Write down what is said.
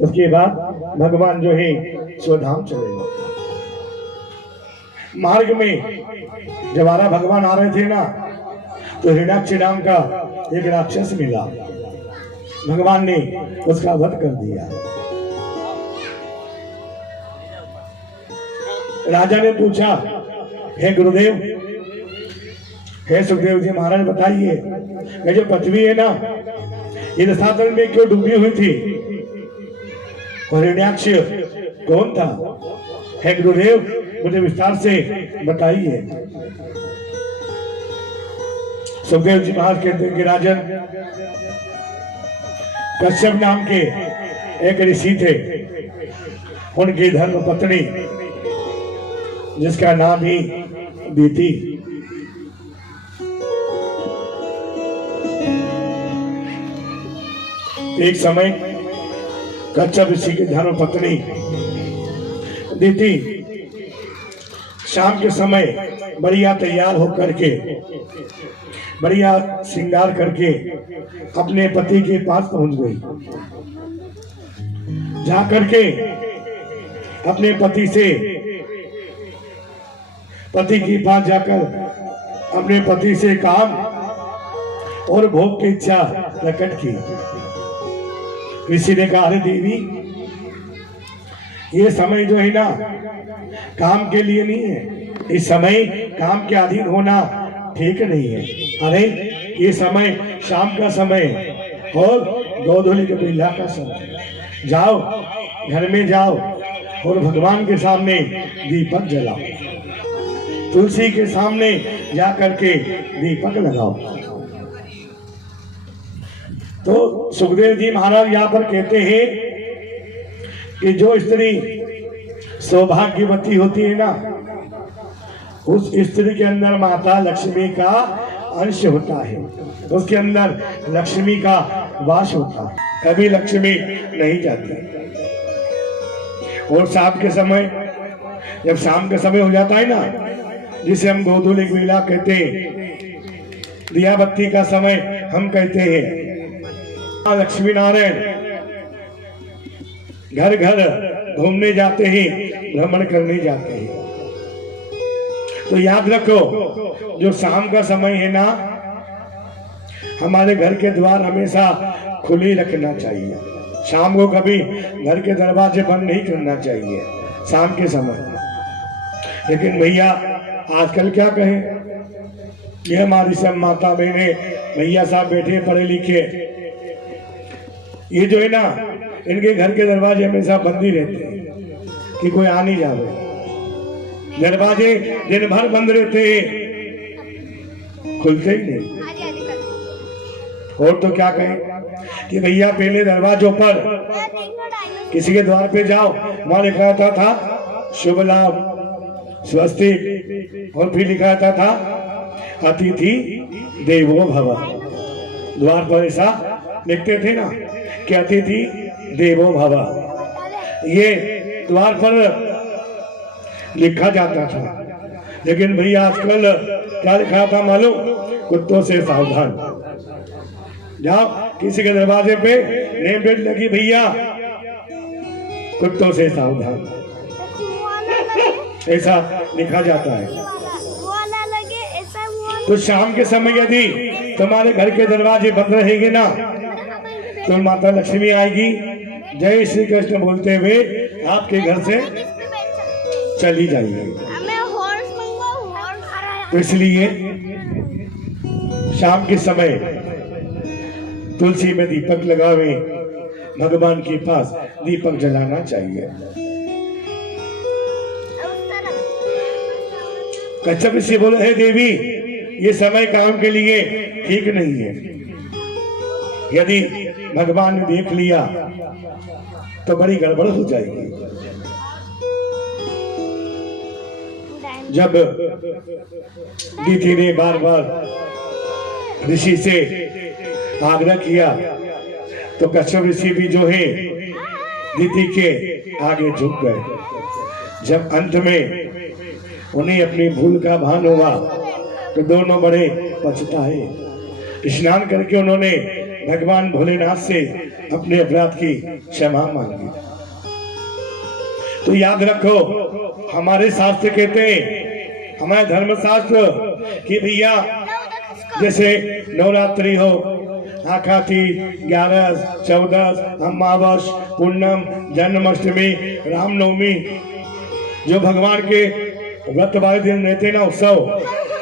उसके बाद भगवान जो है स्वधाम चले गए। मार्ग में जब आरा भगवान आ रहे थे ना, तो हिरण्याक्ष नाम का एक राक्षस मिला। भगवान ने उसका वध कर दिया। राजा ने पूछा, हे गुरुदेव, हे सुखदेव जी महाराज, बताइए ये जो पृथ्वी है ना, ये रसातल में क्यों डूबी हुई थी? और हिरण्याक्ष कौन था? हे गुरुदेव, मुझे विस्तार से बताइए। सुखदेव जी महाराज कहते हैं कि राजन, कश्यप नाम के एक ऋषि थे। उनकी धर्म पत्नी, जिसका नाम ही दीति, एक समय कश्यप ऋषि की धर्म पत्नी दीति शाम के समय बढ़िया तैयार होकर के, बढ़िया श्रृंगार करके अपने पति के पास पहुंच गई। जाकर के अपने पति के पास जाकर अपने पति से काम और भोग की इच्छा प्रकट की। किसी ने कहा, अरे देवी, ये समय जो है ना काम के लिए नहीं है, इस समय काम के अधीन होना ठीक नहीं है। अरे ये समय शाम का समय और गोधूली के बेला का समय, जाओ घर में जाओ और भगवान के सामने दीपक जलाओ, तुलसी के सामने जा करके दीपक लगाओ। तो सुखदेव जी महाराज यहाँ पर कहते हैं कि जो स्त्री सौभाग्यवती होती है ना, उस स्त्री के अंदर माता लक्ष्मी का अंश होता है, उसके अंदर लक्ष्मी का वास होता है, कभी लक्ष्मी नहीं जाती। और शाम के समय, जब शाम का समय हो जाता है ना, जिसे हम गोधूली बेला कहते हैं, दिया बत्ती का समय हम कहते हैं, लक्ष्मी नारायण घर घर घूमने जाते हैं, भ्रमण करने जाते हैं। तो याद रखो, जो शाम का समय है ना, हमारे घर के द्वार हमेशा खुले रखना चाहिए। शाम को कभी घर के दरवाजे बंद नहीं करना चाहिए शाम के समय। लेकिन भैया आजकल क्या कहें, ये हमारी सब माता बहने भैया साहब बैठे पढ़े लिखे, ये जो है ना, इनके घर के दरवाजे हमेशा बंद ही रहते हैं कि कोई आ नहीं जावे। दरवाजे दिन भर बंद रहते हैं, खुलते ही नहीं। और तो क्या कहें कि भैया पहले दरवाजों पर किसी के द्वार पे जाओ, वहां लिखा रहता था शुभ लाभ स्वस्तिक, और फिर लिखा रहता था अतिथि देवो भव। द्वार पर ऐसा लिखते थे ना कि अतिथि देवो भव, ये द्वार पर लिखा जाता था। लेकिन भैया आजकल क्या लिखा था मालूम? कुत्तों से सावधान। जाओ किसी के दरवाजे पे नेम प्लेट लगी, भैया कुत्तों से सावधान, ऐसा लिखा जाता है। तो शाम के समय यदि तुम्हारे घर के दरवाजे बंद रहेंगे ना, तो माता लक्ष्मी आएगी, जय श्री कृष्ण बोलते हुए आपके घर से चली जाएगी। तो इसलिए शाम के समय तुलसी में दीपक लगावे, भगवान के पास दीपक जलाना चाहिए। कश्यप ऋषि बोले, हे देवी, ये समय काम के लिए ठीक नहीं है। यदि भगवान ने देख लिया तो बड़ी गड़बड़ हो जाएगी। जब दीति ने बार बार ऋषि से आग्रह किया, तो कश्यप ऋषि भी जो है दीति के आगे झुक गए। जब अंत में उन्हें अपनी भूल का भान हुआ, तो दोनों बड़े पछताए। स्नान करके उन्होंने भगवान भोलेनाथ से अपने अपराध की क्षमा मांगी। तो याद रखो, हमारे शास्त्र कहते हैं, हमारे धर्म शास्त्र कि भैया जैसे नवरात्रि हो, आखाती, 11, 14, अमावस, पूर्णम, जन्माष्टमी, रामनवमी, जो भगवान के व्रत वाले दिन रहते ना, उत्सव,